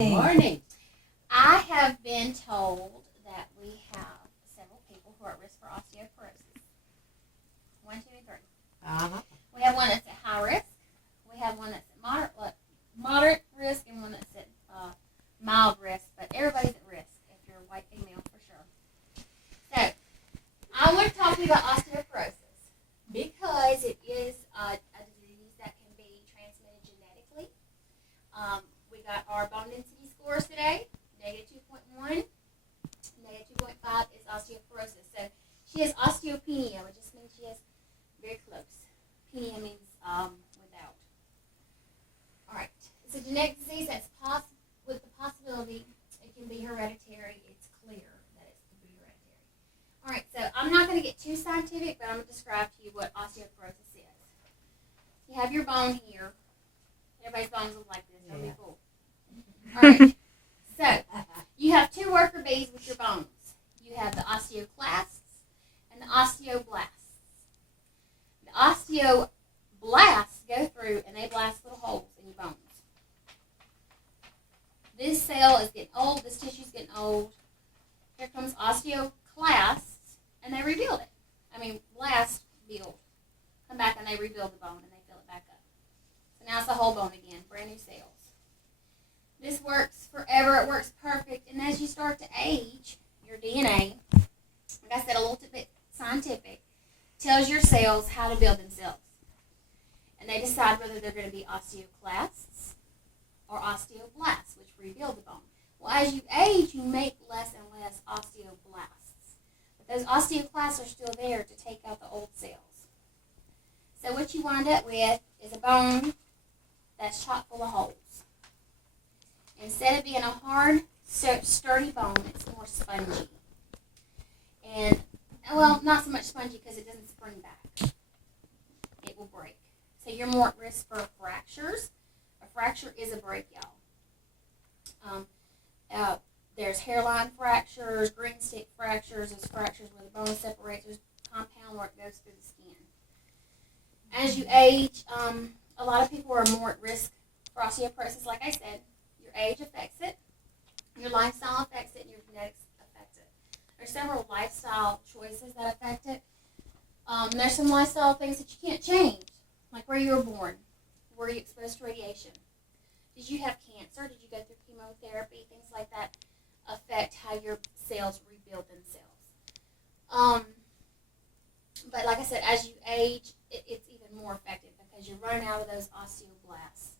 Morning. I have been told that we have several people who are at risk for osteoporosis. 1, 2, and 3. Uh-huh. We have one that's at high risk. We have one that's at moderate risk, and one that's at mild risk. But everybody's at risk if you're a white female for sure. So I want to talk to you about osteoporosis because it is a disease that can be transmitted genetically. We got our bone density scores today, -2.1. -2.5 is osteoporosis. So she has osteopenia, which just means she has very close. Penia means without. All right. It's a genetic disease that's with the possibility it can be hereditary. It's clear that it can be hereditary. All right. So I'm not going to get too scientific, but I'm going to describe to you what osteoporosis is. You have your bone here. Everybody's bones look like this. Don't be fooled. All right. So you have two worker bees with your bones. You have the osteoclasts and the osteoblasts. The osteoblasts go through and they blast little holes in your bones. This cell is getting old. This tissue is getting old. Here comes osteoclasts, and they rebuild it. Blast, build. Come back and they rebuild the bone and they fill it back up. So now it's a whole bone again, brand new cells. This works forever. It works perfect. And as you start to age, your DNA, like I said, a little bit scientific, tells your cells how to build themselves. And they decide whether they're going to be osteoclasts or osteoblasts, which rebuild the bone. Well, as you age, you make less and less osteoblasts. But those osteoclasts are still there to take out the old cells. So what you wind up with is a bone that's chock full of holes. Instead of being a hard, sturdy bone, it's more spongy. And, well, not so much spongy because it doesn't spring back. It will break. So you're more at risk for fractures. A fracture is a break, y'all. There's hairline fractures, green stick fractures, there's fractures where the bone separates, there's compound where it goes through the skin. As you age, a lot of people are more at risk for osteoporosis, like I said. Your age affects it, your lifestyle affects it, and your genetics affects it. There's several lifestyle choices that affect it. There's some lifestyle things that you can't change, like where you were born, were you exposed to radiation, did you have cancer, did you go through chemotherapy, things like that affect how your cells rebuild themselves. But like I said, as you age, it's even more effective because you're running out of those osteoblasts.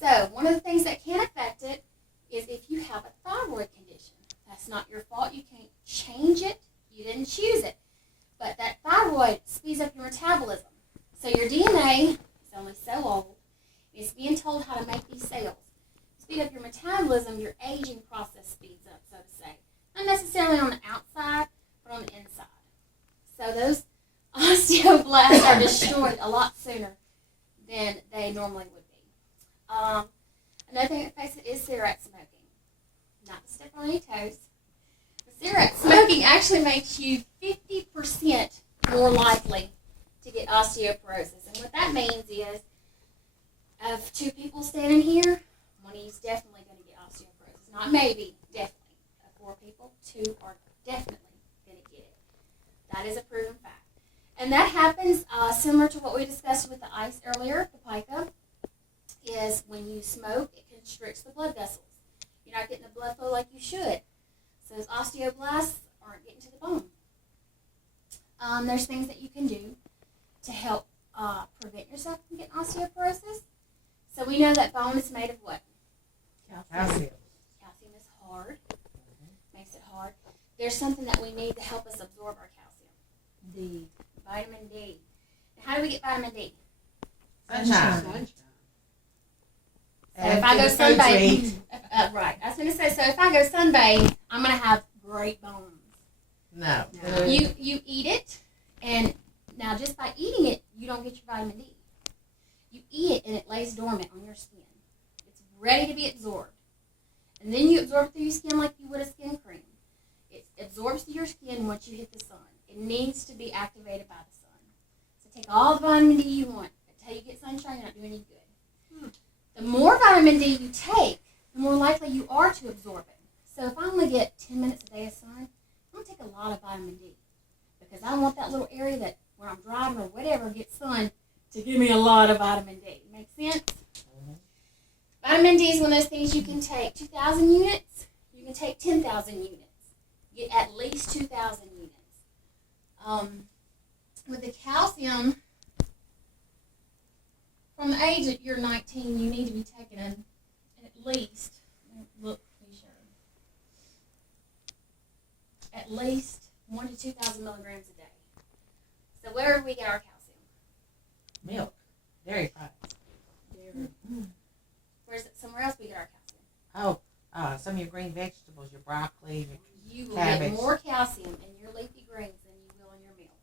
So one of the things that can affect it is if you have a thyroid condition. That's not your fault. You can't change it. You didn't choose it. But that thyroid speeds up your metabolism. So your DNA is only so old. It's being told how to make these cells. Speed up your metabolism, your aging process speeds up, so to say. Not necessarily on the outside, but on the inside. So those osteoblasts are destroyed a lot sooner than they normally would be. Another thing that affects it is cigarette smoking. Not to step on any toes. But cigarette smoking actually makes you 50% more likely to get osteoporosis. And what that means is, of 2 people standing here, one of you is definitely going to get osteoporosis. Not maybe, definitely. Of 4 people, 2 are definitely going to get it. That is a proven fact. And that happens similar to what we discussed with the ice earlier, the pica, is when you smoke, it constricts the blood vessels. You're not getting the blood flow like you should. So those osteoblasts aren't getting to the bone. There's things that you can do to help prevent yourself from getting osteoporosis. So we know that bone is made of what? Calcium. Calcium is hard. Makes it hard. There's something that we need to help us absorb our calcium. D. Vitamin D. And how do we get vitamin D? Sunshine. So if I go sunbathe, right, I was going to say, so if I go sunbathe, I'm going to have great bones. No. You eat it, and now just by eating it, you don't get your vitamin D. You eat it, and it lays dormant on your skin. It's ready to be absorbed. And then you absorb it through your skin like you would a skin cream. It absorbs through your skin once you hit the sun. It needs to be activated by the sun. So take all the vitamin D you want. Until you get sunshine, you're not doing any good. The more vitamin D you take, the more likely you are to absorb it. So if I only get 10 minutes a day of sun, I'm going to take a lot of vitamin D because I want that little area that when I'm driving or whatever gets sun to give me a lot of vitamin D. Make sense? Vitamin D is one of those things you can take 2,000 units, you can take 10,000 units. Get at least 2,000 units. With the calcium, from the age that you're 19, you need to be taking at least, look, be sure, at least 1,000 to 2,000 milligrams a day. So where do we get our calcium? Milk. Dairy products. Where's it? Somewhere else we get our calcium. Some of your green vegetables, your broccoli, You will cabbage. get more calcium in your leafy greens than you will in your milk.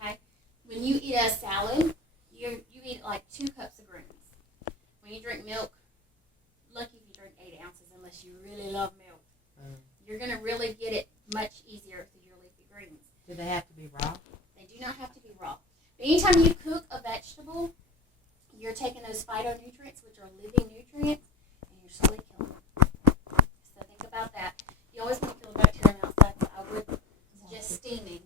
Okay? When you eat a salad, you eat like 2 cups of greens. When you drink milk, lucky if you drink 8 ounces unless you really love milk. You're going to really get it much easier through your leafy greens. Do they have to be raw? They do not have to be raw. But anytime you cook a vegetable, you're taking those phytonutrients, which are living nutrients, and you're slowly killing them. So think about that. You always want to kill the bacteria on the outside, so I would suggest steaming.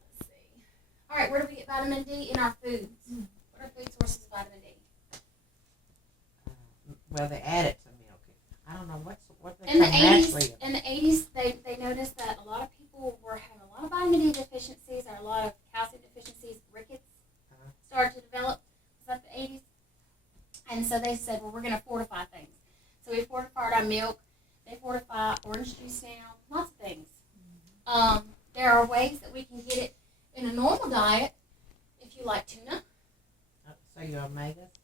Let's see. All right, where do we get vitamin D? In our foods. What are food sources of vitamin D? Well, they add it to milk. I don't know what they In the come 80s, naturally. they noticed that a lot of people were having a lot of vitamin D deficiencies or a lot of calcium deficiencies, rickets started to develop. Was that the 80s? And so they said, well, we're going to fortify things. So we fortified our milk. They fortify orange juice now. Lots of things. There are ways that we can get it in a normal diet. If you like tuna, So your omegas?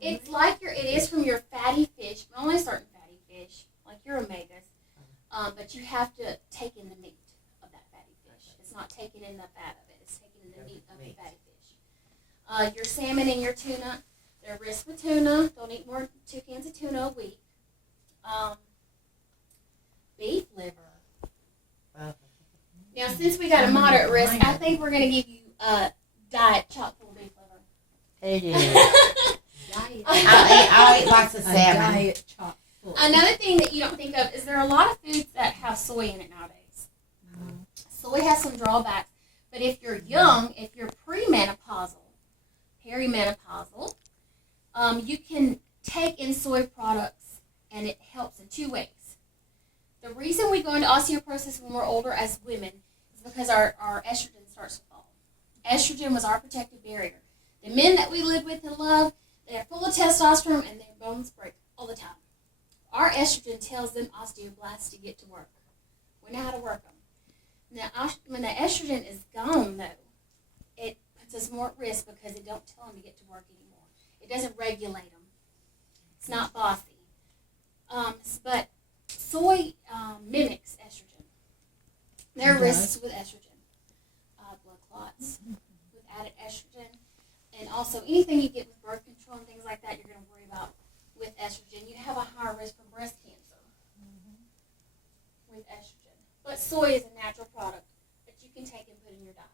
it's like it is from your fatty fish, but only certain fatty fish, like your omegas. But you have to take in the meat of that fatty fish. It's not taken in the fat of it. It's taken in the meat of the fatty fish. Your salmon and your tuna, they're risk with tuna. Don't eat more than 2 cans of tuna a week. Beef liver. Now, since we got a moderate risk, I think we're going to give you a diet chock full of beef liver. It is. I'll eat lots of salmon. Diet chock full. Another thing that you don't think of is there are a lot of foods that have soy in it nowadays. Soy has some drawbacks, but if you're young, if you're premenopausal, perimenopausal, you can take in soy products, and it helps in 2 ways. The reason we go into osteoporosis when we're older as women is because our estrogen starts to fall. Estrogen was our protective barrier. The men that we live with and love, they're full of testosterone and their bones break all the time. Our estrogen tells them osteoblasts to get to work. We know how to work them. Now, when the estrogen is gone, though, it puts us more at risk because it don't tell them to get to work anymore. It doesn't regulate them. It's not bossy. But soy mimics estrogen. There are risks with estrogen. Blood clots with added estrogen. And also anything you get with birth control and things like that, you're going to worry about with estrogen. You have a higher risk for breast cancer with estrogen. But soy is a natural product that you can take and put in your diet.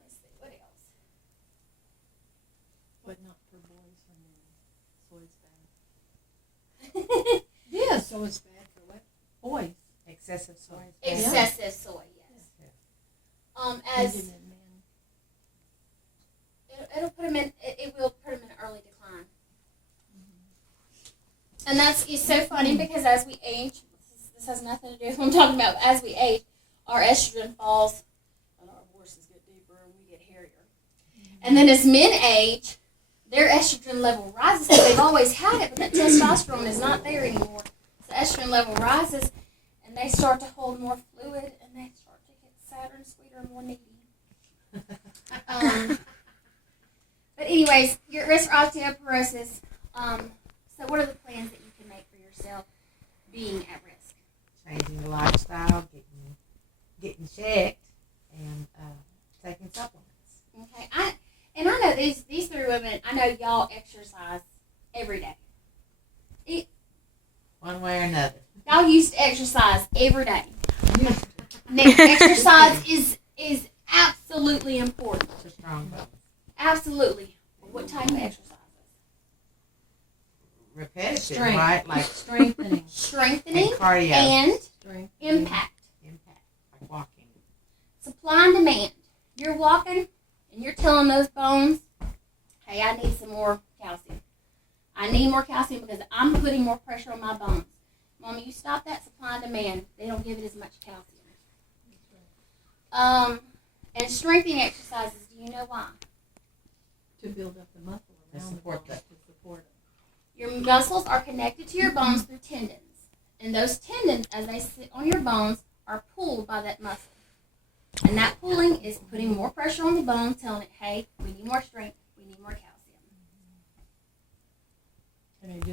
Let's see, what else? But not for boys or men. Soy's bad. Yeah, So it's bad for what? boys. Excessive soy. Excessive soy, yes. As Indian men. it'll put them in, it will put them in early decline. And it's so funny because as we age, this has nothing to do with what I'm talking about. As we age, our estrogen falls, and our voices get deeper, and we get hairier. And then as men age, their estrogen level rises because they've always had it, but that testosterone is not there anymore. So estrogen level rises, and they start to hold more fluid, and they start to get sadder and sweeter and more needy. But anyways, you're at risk for osteoporosis. So what are the plans that you can make for yourself being at risk? Changing the lifestyle, getting checked, and taking supplements. Okay, I know these 3 women. I know y'all exercise every day. One way or another. Y'all used to exercise every day. Now, exercise is absolutely important. It's a strong bones. Absolutely. What type of exercises? Repetitive, Strength. right? Like Strengthening. Strengthening cardio. and Strength. impact. Impact, like walking. Supply and demand. You're walking and you're telling those bones, hey, I need some more calcium. I need more calcium because I'm putting more pressure on my bones. Mama, you stop that supply and demand. They don't give it as much calcium. And strengthening exercises, do you know why? To build up the muscle To around support the bones, the- to support them. Your muscles are connected to your bones through tendons. And those tendons, as they sit on your bones, are pulled by that muscle. And that pulling is putting more pressure on the bone, telling it, hey, we need more strength, we need more calcium. And they do